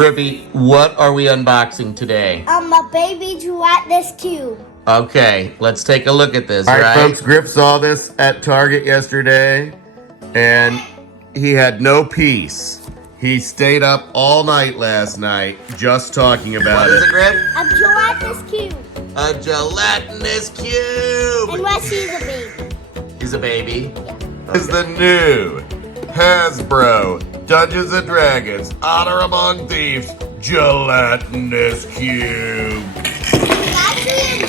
Grippy, what are we unboxing today? A baby gelatinous cube. Okay, let's take a look at this, All right, right? folks, Griff saw this at Target yesterday, and he had no peace. He stayed up all night last night just talking about What is it. it, Griff? A gelatinous cube. A gelatinous cube! And Wessy's a baby. He's a baby. This is the new Hasbro Dungeons & Dragons Honor Among Thieves Gelatinous Cube. Actually,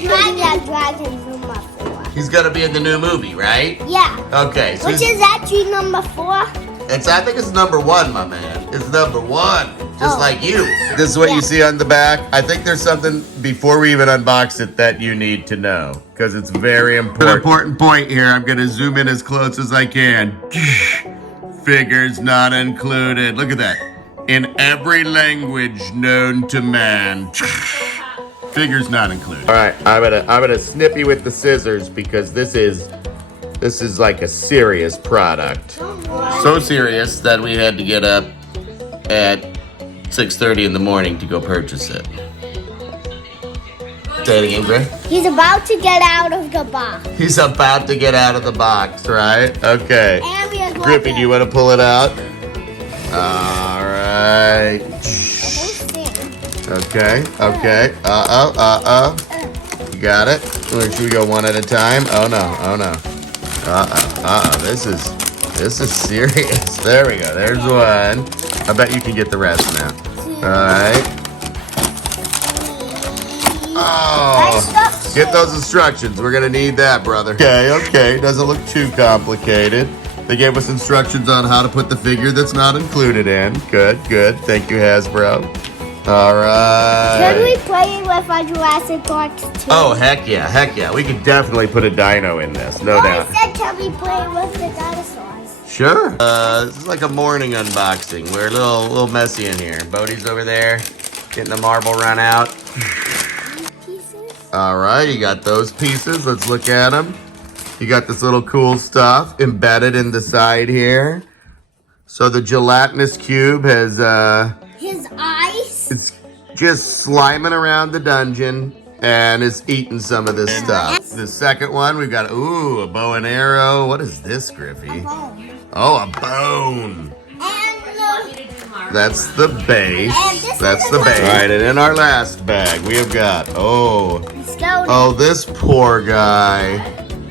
Dragons number 4. He's gonna be in the new movie, right? Yeah. Okay, so Which is actually number 4. I think it's number 1, my man. It's number 1, just like you. This is what Yeah. you see on the back. I think there's something before we even unbox it that you need to know because it's very important. An important point here. I'm going to zoom in as close as I can. Figures not included. Look at that. In every language known to man. Figures not included. All right, I'm gonna snip you with the scissors because this is like a serious product. So serious that we had to get up at 6:30 in the morning to go purchase it. Say it again, Griff. He's about to get out of the box. He's about to get out of the box, right? Okay. And we are going Grippy, do you want to pull it out? All right. Okay. You got it? Or should we go one at a time? Oh no. This is serious. There we go. There's one. I bet you can get the rest now. All right. Oh, get those instructions. We're gonna need that, brother. Okay. Doesn't look too complicated. They gave us instructions on how to put the figure that's not included in. Good. Thank you, Hasbro. All right. Can we play with our Jurassic Park too? Oh, heck yeah. We could definitely put a dino in this, no doubt. I said, can we play with the dinosaurs? Sure. This is like a morning unboxing. We're a little messy in here. Bodie's over there getting the marble run out. Pieces? All right, you got those pieces. Let's look at them. You got this little cool stuff embedded in the side here. So the gelatinous cube has, His eyes? it's just sliming around the dungeon and is eating some of this stuff. The second one, we've got, a bow and arrow. What is this, Griffey? Bone. Oh, a bone. And That's the base. That's the base. All right, and in our last bag, we have got, this poor guy.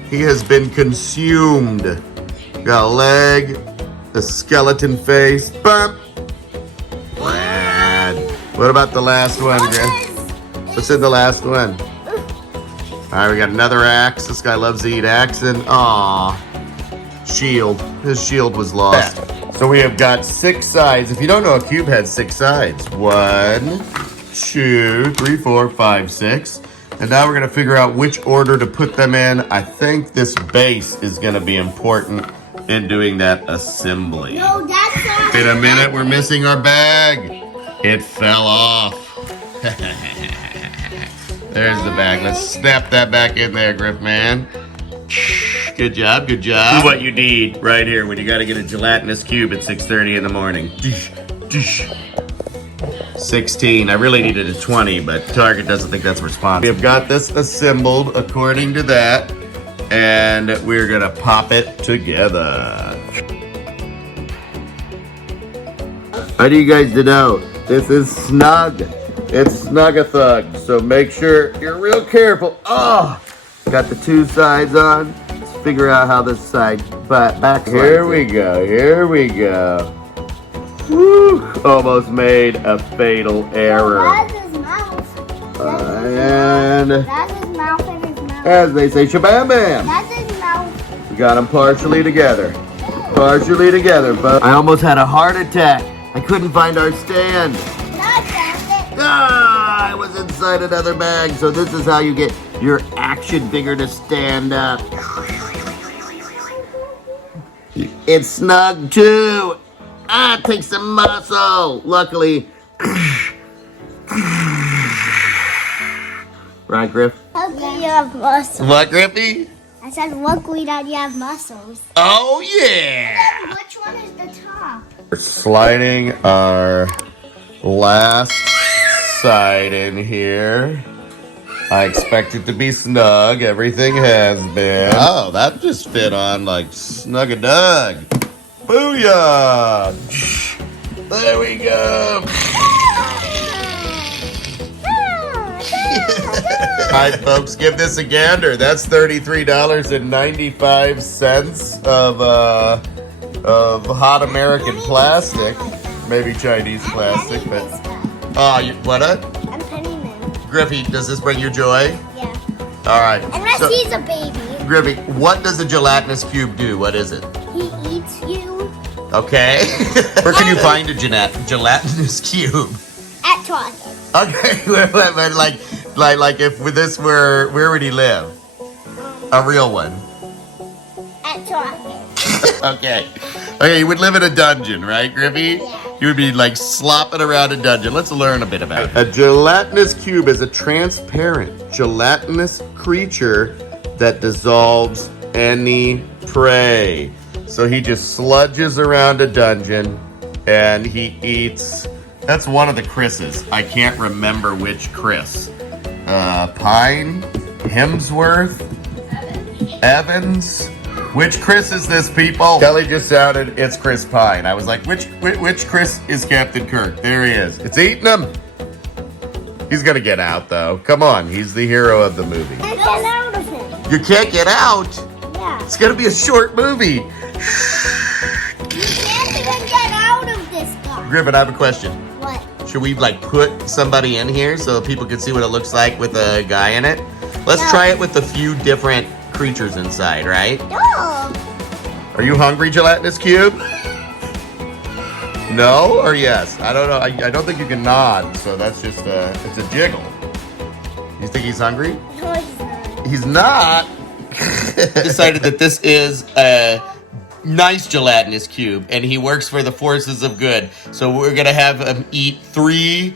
He has been consumed. Got a leg, a skeleton face. Bump. Rad. What about the last one, Griff? What's in the last one? All right, we got another axe. This guy loves to eat axe. And, shield. His shield was lost. So we have got 6 sides. If you don't know, a cube has 6 sides. 1, 2, 3, 4, 5, 6. And now we're gonna figure out which order to put them in. I think this base is gonna be important in doing that assembly. No, that's not. In a minute, we're missing our bag. It fell off. There's the bag. Let's snap that back in there, Griff, man. Good job. This is what you need right here when you got to get a gelatinous cube at 6:30 in the morning. 16. I really needed a 20, but Target doesn't think that's responsible. We've got this assembled according to that, and we're gonna pop it together. I need you guys to know, this is snug. It's snug-a-thug, so make sure you're real careful. Got the 2 sides on. Let's figure out how this side back. Here we go. Woo! Almost made a fatal error. That's his mouth. And That's his mouth and his mouth. as they say, shabam bam. That's his mouth. We got them partially together, but I almost had a heart attack. I couldn't find our stand. I was inside another bag. So this is how you get your action figure to stand up. It's snug too. It takes some muscle. Luckily. Right, Griff? Luckily you have muscles. What, Griffy? I said luckily that you have muscles. Oh, yeah. Which one is the top? We're sliding our Last side in here. I expect it to be snug. Everything has been. Oh, that just fit on like snug-a-dug. Booyah! There we go. All right, folks, give this a gander. That's $33.95 of hot American plastic, maybe Chinese plastic, but what? I'm petting him. Griffey, does this bring you joy? Yeah. All right. Unless So, he's a baby. Griffey, what does a gelatinous cube do? What is it? He eats you Okay. Where can you find a gelatinous cube? at Target. Okay, but like if with this were, where would he live? A real one. At Target. Okay. Okay, you would live in a dungeon, right, Griffey? Yeah. You would be like slopping around a dungeon. Let's learn a bit about it. A gelatinous cube is a transparent, gelatinous creature that dissolves any prey. So he just sludges around a dungeon and he eats. That's one of the Chris's. I can't remember which Chris. Pine? Hemsworth? Evans? Which Chris is this, people? Kelly just shouted, it's Chris Pine. I was like, which Chris is Captain Kirk? There he is. It's eating him. He's gonna get out, though. Come on, he's the hero of the movie. And get out of him. You can't get out. Yeah. It's gonna be a short movie. You can't even get out of this guy. Griffin, I have a question. What? Should we like put somebody in here so people can see what it looks like with a guy in it? Let's No. try it with a few different creatures inside, right? No. Are you hungry, gelatinous cube? No or yes? I don't know. I don't think you can nod, so that's just it's a jiggle. You think he's hungry? No, he's not. He's not. Decided that this is a nice gelatinous cube, and he works for the forces of good. So we're gonna have him eat three.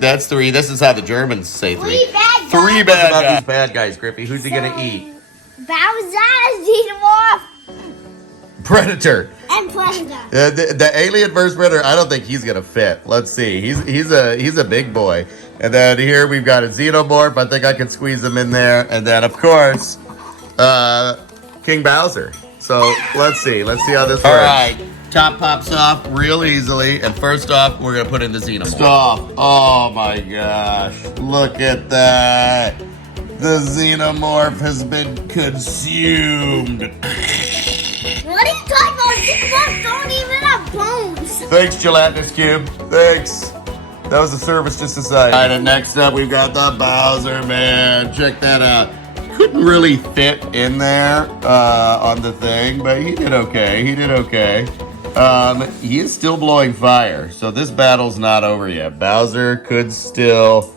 That's three. This is how the Germans say three. Three bad guys. Three bad guys. These bad guys, Griffey. Who's he gonna eat? Bowser, Xenomorph, Predator. and Predator. The alien versus Predator. I don't think he's gonna fit. Let's see. He's a big boy. And then here we've got a Xenomorph. I think I can squeeze him in there. And then of course, King Bowser. So let's see. Let's see how this works. All right. Top pops off real easily. And first off, we're gonna put in the Xenomorph. Stop. Oh my gosh. Look at that. The Xenomorph has been consumed. What are you talking about? Xenomorphs don't even have bones. Thanks, Gelatinous Cube. Thanks. That was a service to society. All right, and next up, we've got the Bowser Man. Check that out. Couldn't really fit in there on the thing, but he did okay. He did okay. He is still blowing fire, so this battle's not over yet. Bowser could still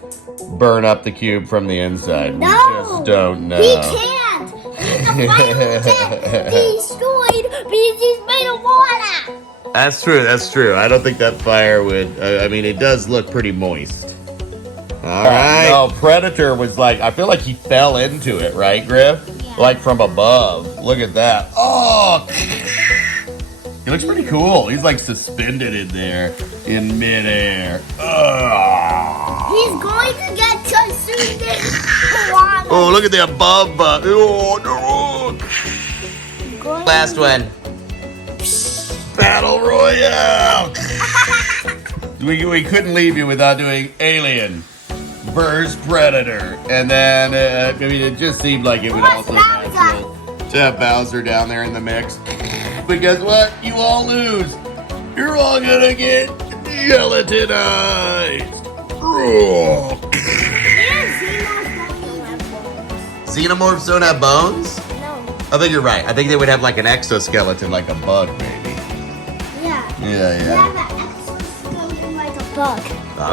burn up the cube from the inside. No. We just don't know. He can't. He's a fire jet destroyed because he's made of water. That's true. That's true. I don't think that fire would. I mean, it does look pretty moist. All right. No, Predator was like. I feel like he fell into it, right, Griff? Yeah. Like from above. Look at that. Oh, he looks pretty cool. He's like suspended in there in midair. He's going to get consumed in water. Oh, look at the above. Oh, no. Last one. Battle Royale! we couldn't leave you without doing Alien versus Predator. And then, I mean, it just seemed like it would also natural to have Bowser down there in the mix. But guess what? You all lose. You're all gonna get gelatinized. Xenomorphs don't have bones? No. I think you're right. I think they would have like an exoskeleton, like a bug, maybe. Yeah. Yeah. They have an exoskeleton like a bug.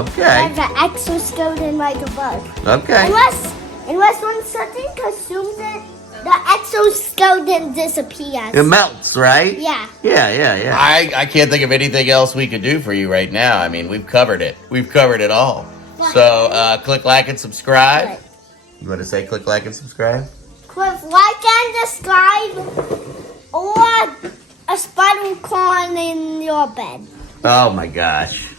Okay. They have an exoskeleton like a bug. Okay. Unless when something consumes it, the exoskeleton disappears. It melts, right? Yeah. Yeah. I can't think of anything else we could do for you right now. I mean, we've covered it. We've covered it all. So, click like and subscribe. Right. You want to say click like and subscribe? Click like and subscribe, or a spider crawling in your bed. Oh my gosh.